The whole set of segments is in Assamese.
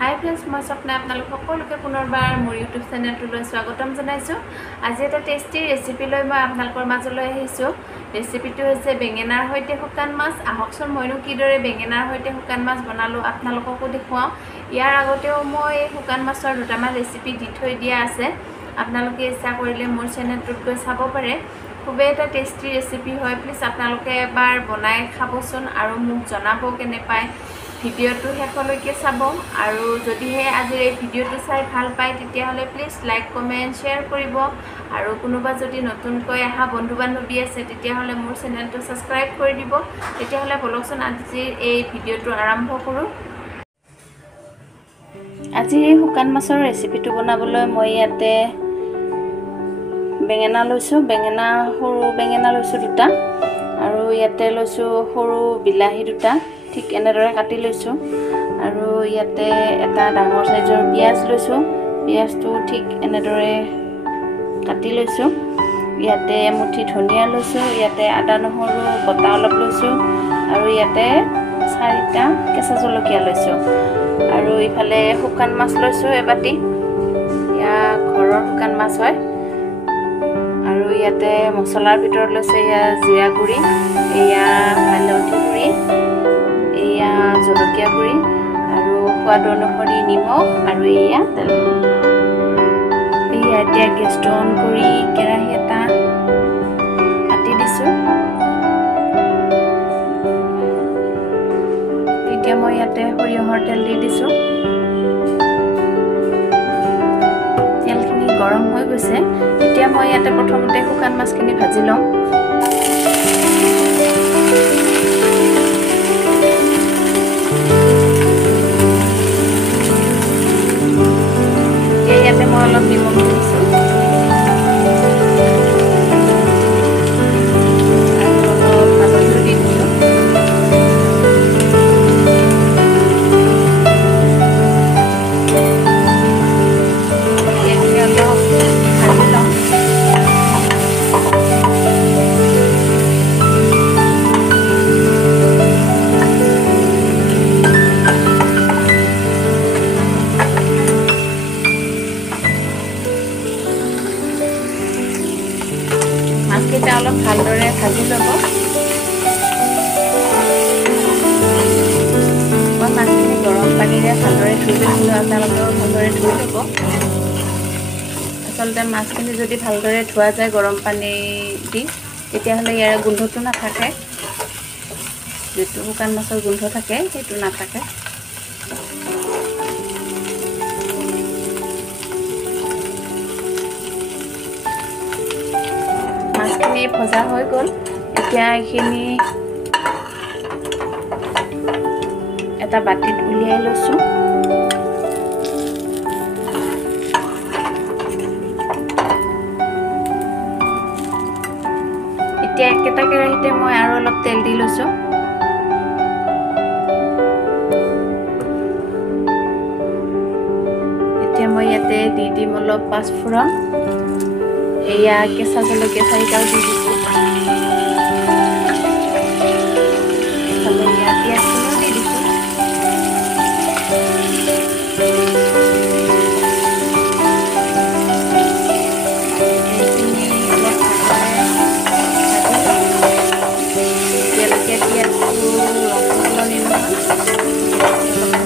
হাই ফ্ৰেণ্ডছ, মই স্বপ্না আপোনালোক সকলোকে পুনৰবাৰ মোৰ ইউটিউব চেনেলটোলৈ স্বাগতম জনাইছোঁ। আজি এটা টেষ্টি ৰেচিপি লৈ মই আপোনালোকৰ মাজলৈ আহিছোঁ। ৰেচিপিটো হৈছে বেঙেনাৰ সৈতে শুকান মাছ। আহকচোন মইনো কিদৰে বেঙেনাৰ সৈতে শুকান মাছ বনালোঁ আপোনালোককো দেখুৱাওঁ। ইয়াৰ আগতেও মই এই শুকান মাছৰ দুটামান ৰেচিপি দি থৈ দিয়া আছে, আপোনালোকে ইচ্ছা কৰিলে মোৰ চেনেলটোত গৈ চাব পাৰে। খুবেই এটা টেষ্টি ৰেচিপি হয়। প্লিজ আপোনালোকে এবাৰ বনাই খাবচোন আৰু মোক জনাব কেনে পায়। ভিডিঅ'টো শেষলৈকে চাব আৰু যদিহে আজিৰ এই ভিডিঅ'টো চাই ভাল পায় তেতিয়াহ'লে প্লিজ লাইক কমেণ্ট শ্বেয়াৰ কৰিব আৰু কোনোবা যদি নতুনকৈ অহা বন্ধু বান্ধৱী আছে তেতিয়াহ'লে মোৰ চেনেলটো ছাবস্ক্ৰাইব কৰি দিব। তেতিয়াহ'লে বলকচোন আজিৰ এই ভিডিঅ'টো আৰম্ভ কৰোঁ। আজিৰ এই শুকান মাছৰ ৰেচিপিটো বনাবলৈ মই ইয়াতে বেঙেনা লৈছোঁ। সৰু বেঙেনা লৈছোঁ দুটা, আৰু ইয়াতে লৈছোঁ সৰু বিলাহী দুটা, ঠিক এনেদৰে কাটি লৈছোঁ। আৰু ইয়াতে এটা ডাঙৰ সাইজৰ পিঁয়াজ লৈছোঁ, পিঁয়াজটো ঠিক এনেদৰে কাটি লৈছোঁ। ইয়াতে এমুঠি ধনিয়া লৈছোঁ, ইয়াতে আদা নহৰু বটা অলপ লৈছোঁ, আৰু ইয়াতে 4টা কেঁচা জলকীয়া লৈছোঁ। আৰু ইফালে শুকান মাছ লৈছোঁ এবাটি, এয়া ঘৰৰ শুকান মাছ হয়। আৰু ইয়াতে মছলাৰ ভিতৰত লৈছে এয়া জিৰা গুড়ি, এয়া হালধি গুড়ি, এয়া জলকীয়া গুড়ি, আৰু সোৱাদ অনুসৰি নিমখ, আৰু এয়া তেল। এয়া এতিয়া গেছটো অন কৰি কেৰাহী এটা পাতি দিছোঁ। এতিয়া মই ইয়াতে সৰিয়হৰ তেল দি দিছোঁ। তেলখিনি গৰম হৈ গৈছে। এতিয়া মই ইয়াতে প্ৰথমতে শুকান মাছখিনি ভাজি লওঁ। ইয়াতে মই অলপ নিমখ দি দিছোঁ আৰু অলপ হালধিও দি দিছোঁ। এইখিনি অলপ ভাজি লওঁ। মাছকেইটা অলপ ভালদৰে ভাজি ল'ব। মই মাছখিনি গৰম পানীৰে ভালদৰে ধুই লৈছিলোঁ, আপোনালোকেও ভালদৰে ধুই ল'ব। আচলতে মাছখিনি যদি ভালদৰে ধোৱা যায় গৰম পানী দি, তেতিয়াহ'লে ইয়াৰ গোন্ধটো নাথাকে। যিটো শুকান মাছৰ গোন্ধ থাকে সেইটো নাথাকে। মাছখিনি ভজা হৈ গ'ল। এতিয়া এইখিনি এটা বাতিত উলিয়াই লৈছোঁ। এতিয়া একেটা কেৰাহীতে মই আৰু অলপ তেল দি লৈছোঁ। এতিয়া মই ইয়াতে দি দিম অলপ পাঁচফোৰণ, এয়া কেঁচা জলকীয়া 4টাও দি দিছোঁ। পিঁয়াজখিনিও দি দিছোঁ। এইখিনি অলপ ভালদৰে ভাজি লওঁ। যেতিয়ালৈকে পিঁয়াজটো ৰং সলনি নহয় অলপ ভাজি লওঁ।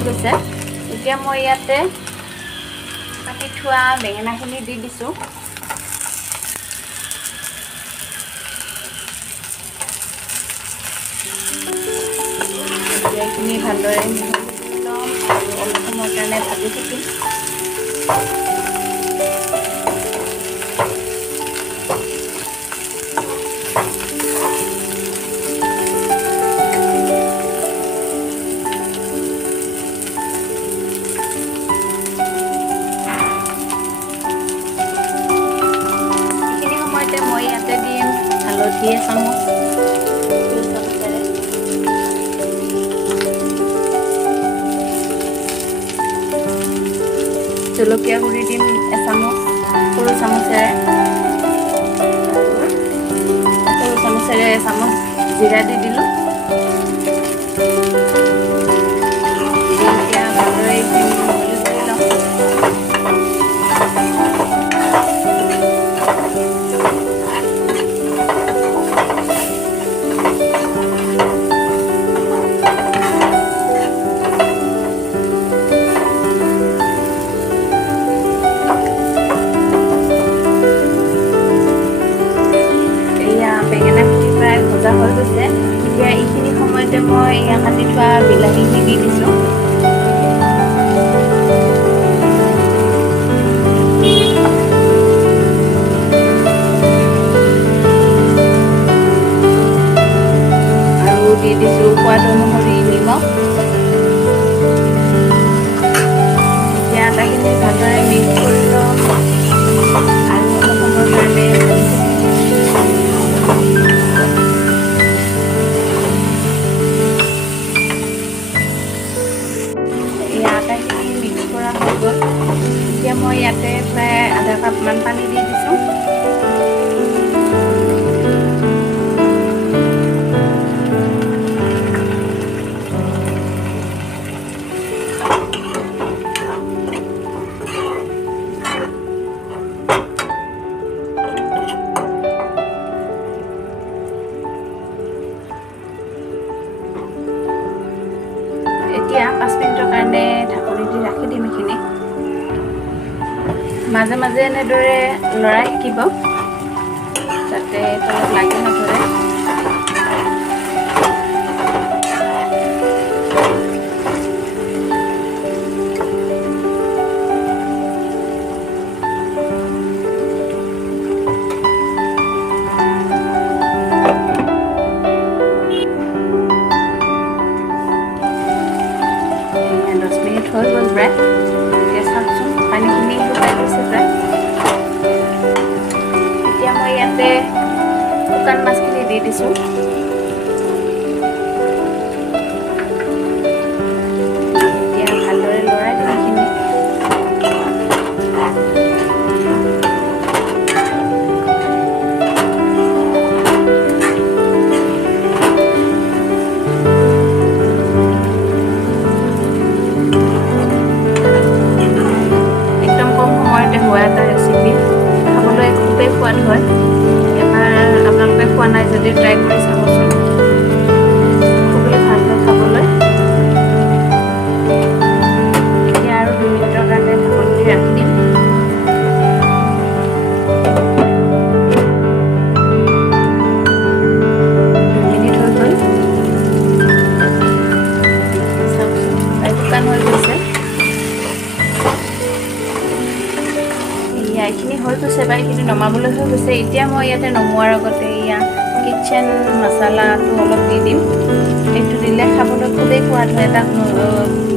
হৈ গৈছে এতিয়া মই ইয়াতে কাটি থোৱা বেঙেনাখিনি দি দিছোঁ এইখিনি ভালদৰে ল'ম আৰু অলপ সময়ৰ কাৰণে ভাজি থাকিম মই ইয়াতে দিম হালধি এচামুচ জলকীয়া গুড়ি দিম এচামুচ সৰু চামুচেৰে এচামুচ জিৰা দি দিলোঁ এতিয়া ভালদৰে এইখিনি মিহলি কৰি ল'ম ভজা হৈ গৈছে এতিয়া এইখিনি সময়তে মই এয়া কাটি থোৱা বিলাহীখিনি দি দিছোঁ আৰু দি দিছোঁ সোৱাদ অনুসৰি নিমখ এতিয়া আটাইখিনি ভালদৰে মিক্স কৰি ল'ম আৰু অলপ সময়ৰ কাৰণে এতিয়া মই ইয়াতে প্ৰায় আধা কাপমান পানী দি দিছোঁ এতিয়া 5 মিনিটৰ কাৰণে ঢাকনি দি ৰাখি দিম এইখিনি মাজে মাজে এনেদৰে লৰাই থাকিব যাতে তলত লাগি নধৰে হৈ গ'ল প্ৰায় এতিয়া চাওকচোন পানীখিনি শুকাই গৈছে প্ৰায় এতিয়া মই ইয়াতে শুকান মাছখিনি দি দিছোঁ এতিয়া ভালদৰে লৰাই দিম এইখিনি হোৱা এটা ৰেচিপি খাবলৈ খুবেই সোৱাদ হয় এবাৰ আপোনালোকে খোৱা নাই যদি ট্ৰাই কৰি চাবচোন খুবেই ভাল হয় খাবলৈ এতিয়া আৰু 2 মিনিটৰ কাৰণে ঢাকনি দি ৰাখি দিম 2 মিনিট হৈ গ'ল চাওকচোন শুকান হৈ গৈছে এইখিনি হৈ গৈছে বা এইখিনি নমাবলৈ হৈ গৈছে এতিয়া মই ইয়াতে নমোৱাৰ আগতে এয়া কিটচেন মছলাটো অলপ দি দিম এইটো দিলে খাবলৈ খুবেই সোৱাদ হয় এটা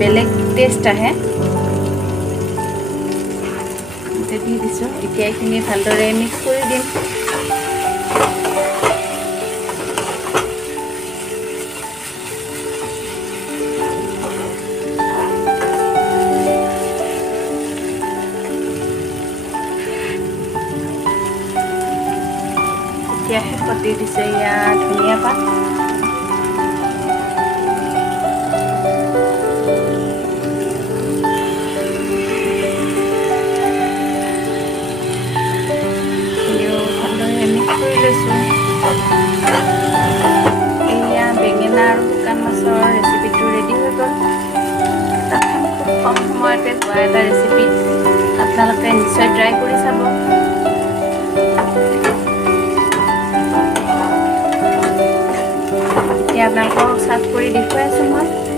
বেলেগ টেষ্ট আহে দি দিছোঁ এতিয়া এইখিনি ভালদৰে মিক্স কৰি দিম শেষত দি দিছে ইয়াত ধনিয়া পাত ভালদৰে মিক্স কৰি লৈছোঁ এয়া বেঙেনা আৰু শুকান মাছৰ ৰেচিপিটো ৰেডি হৈ গ'ল এটা নোহোৱাতে হোৱা এটা ৰেচিপি আপোনালোকে নিশ্চয় ট্ৰাই কৰি চাব। এতিয়া আপোনালোকক চাৰ্ভ কৰি দেখুৱাই আছোঁ মই।